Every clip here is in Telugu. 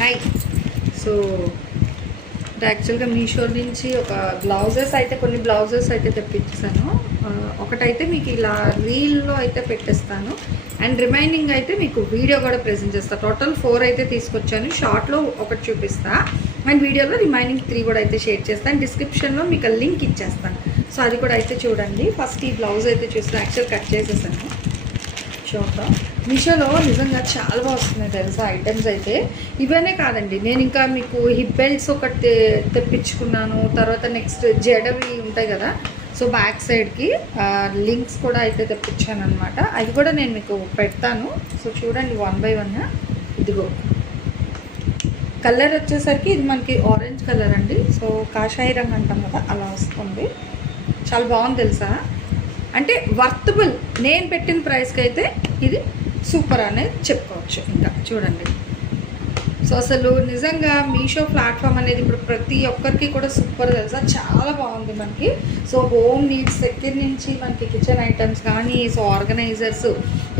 హాయ్. సో యాక్చువల్గా మీషో నుంచి ఒక బ్లౌజెస్ అయితే కొన్ని బ్లౌజెస్ అయితే తెప్పించాను. ఒకటైతే మీకు ఇలా రీల్లో అయితే పెట్టేస్తాను అండ్ రిమైనింగ్ అయితే మీకు వీడియో కూడా ప్రెజెంట్ చేస్తాను. టోటల్ 4 అయితే తీసుకొచ్చాను. షార్ట్లో ఒకటి చూపిస్తా అండ్ వీడియోలో రిమైనింగ్ 3 కూడా అయితే షేర్ చేస్తాను. డిస్క్రిప్షన్లో మీకు లింక్ ఇచ్చేస్తాను. సో అది కూడా అయితే చూడండి. ఫస్ట్ ఈ బ్లౌజ్ అయితే చూస్తే యాక్చువల్ కట్ చేసేసాను. షోర్ట్ మీషోలో నిజంగా చాలా బాగా వస్తున్నాయి తెలుసా ఐటమ్స్ అయితే. ఇవన్నీ కాదండి, నేను ఇంకా మీకు హిప్ బెల్ట్స్ ఒకటి తెప్పించుకున్నాను. తర్వాత నెక్స్ట్ జడవి ఉంటాయి కదా, సో బ్యాక్ సైడ్కి లింక్స్ కూడా అయితే తెప్పించాను అనమాట. అది కూడా నేను మీకు పెడతాను. సో చూడండి 1 by 1. ఇదిగో కలర్ వచ్చేసరికి ఇది మనకి ఆరెంజ్ కలర్ అండి. సో కాషాయి రంగు అంటాం కదా, అలా వస్తుంది. చాలా బాగుంది తెలుసా. అంటే వర్తబుల్, నేను పెట్టిన ప్రైస్కి అయితే ఇది సూపర్ అనేది చెప్పుకోవచ్చు. ఇంకా చూడండి. సో అసలు నిజంగా మీషో ప్లాట్ఫామ్ అనేది ఇప్పుడు ప్రతి ఒక్కరికి కూడా సూపర్ తెలుసా, చాలా బాగుంది మనకి. సో హోమ్ నీడ్స్ దగ్గర నుంచి మనకి కిచెన్ ఐటమ్స్ కానీ, సో ఆర్గనైజర్స్,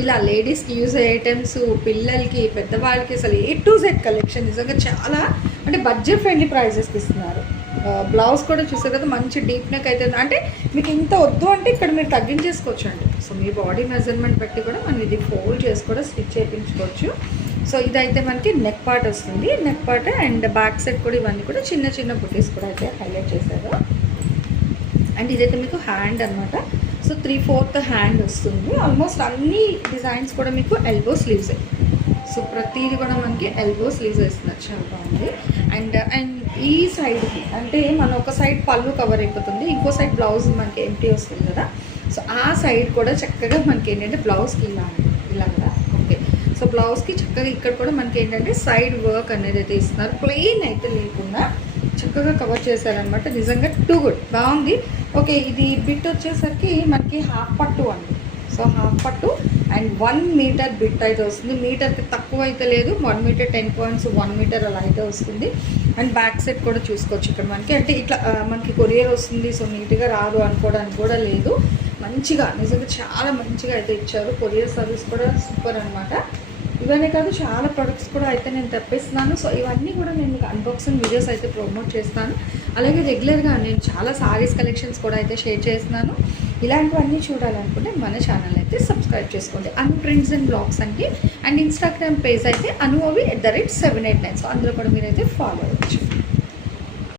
ఇలా లేడీస్కి యూజ్ అయ్యే ఐటమ్స్, పిల్లలకి పెద్దవాళ్ళకి అసలు A to Z కలెక్షన్ నిజంగా చాలా అంటే బడ్జెట్ ఫ్రెండ్లీ ప్రైజెస్కి ఇస్తున్నారు. బ్లౌజ్ కూడా చూసారు కదా, మంచి డీప్ నెక్ అయితే. అంటే మీకు ఇంత వద్దు అంటే ఇక్కడ మీరు తగ్గించేసుకోవచ్చు అండి. సో మీ బాడీ మెజర్మెంట్ బట్టి కూడా మనం ఇది ఫోల్డ్ చేసి కూడా స్టిచ్ చేయించుకోవచ్చు. సో ఇదైతే మనకి నెక్ పార్ట్ వస్తుంది. Neck part and back side కూడా ఇవన్నీ కూడా చిన్న చిన్న బుటీస్ కూడా అయితే హైలైట్ చేశారు. అండ్ ఇదైతే మీకు హ్యాండ్ అనమాట. సో 3/4 హ్యాండ్ వస్తుంది. ఆల్మోస్ట్ అన్ని డిజైన్స్ కూడా మీకు ఎల్బో స్లీవ్స్. సో ప్రతిది కూడా మనకి ఎల్బో స్లీవ్స్ వేస్తున్నారు. చాలా బాగుంది. అండ్ ఈ సైడ్కి అంటే మన ఒక సైడ్ పళ్ళు కవర్ అయిపోతుంది, ఇంకో సైడ్ బ్లౌజ్ మనకి ఎంటీ వస్తుంది కదా. సో ఆ సైడ్ కూడా చక్కగా మనకి ఏంటంటే బ్లౌజ్కి ఇలా కదా. ఓకే, సో బ్లౌజ్కి చక్కగా ఇక్కడ కూడా మనకి ఏంటంటే సైడ్ వర్క్ అనేది అయితే ఇస్తున్నారు. ప్లెయిన్ అయితే లేకుండా చక్కగా కవర్ చేశారనమాట. నిజంగా టూ గుడ్, బాగుంది. ఓకే, ఇది బిట్ వచ్చేసరికి మనకి హాఫ్ పట్టు అండి. సో హాఫ్ పట్టు అండ్ 1 మీటర్ బిట్ అయితే వస్తుంది. మీటర్కి తక్కువ అయితే లేదు. 1 మీటర్ 10 పాయింట్స్ 1 మీటర్ అలా అయితే వస్తుంది. అండ్ బ్యాక్ సైడ్ కూడా చూసుకోవచ్చు ఇక్కడ మనకి. అంటే ఇట్లా మనకి కొరియర్ వస్తుంది, సో నీట్గా రాదు అనుకోవడానికి కూడా లేదు. మంచిగా నిజంగా చాలా మంచిగా అయితే ఇచ్చారు. కొరియర్ సర్వీస్ కూడా సూపర్ అనమాట. ఇవన్నీ కాదు, చాలా ప్రొడక్ట్స్ కూడా అయితే నేను తెప్పిస్తున్నాను. సో ఇవన్నీ కూడా నేను మీకు అన్బాక్సింగ్ వీడియోస్ అయితే ప్రమోట్ చేస్తాను. అలాగే రెగ్యులర్గా నేను చాలా సారీస్ కలెక్షన్స్ కూడా అయితే షేర్ చేస్తున్నాను. ఇలాంటివన్నీ చూడాలనుకుంటే మన ఛానల్ అయితే సబ్స్క్రైబ్ చేసుకోండి. అను ట్రెండ్స్ అండ్ బ్లాగ్స్ అండి. అండ్ ఇన్స్టాగ్రామ్ పేజ్ అయితే అనువి @789. సో అందులో కూడా మీరైతే ఫాలో అవ్వచ్చు.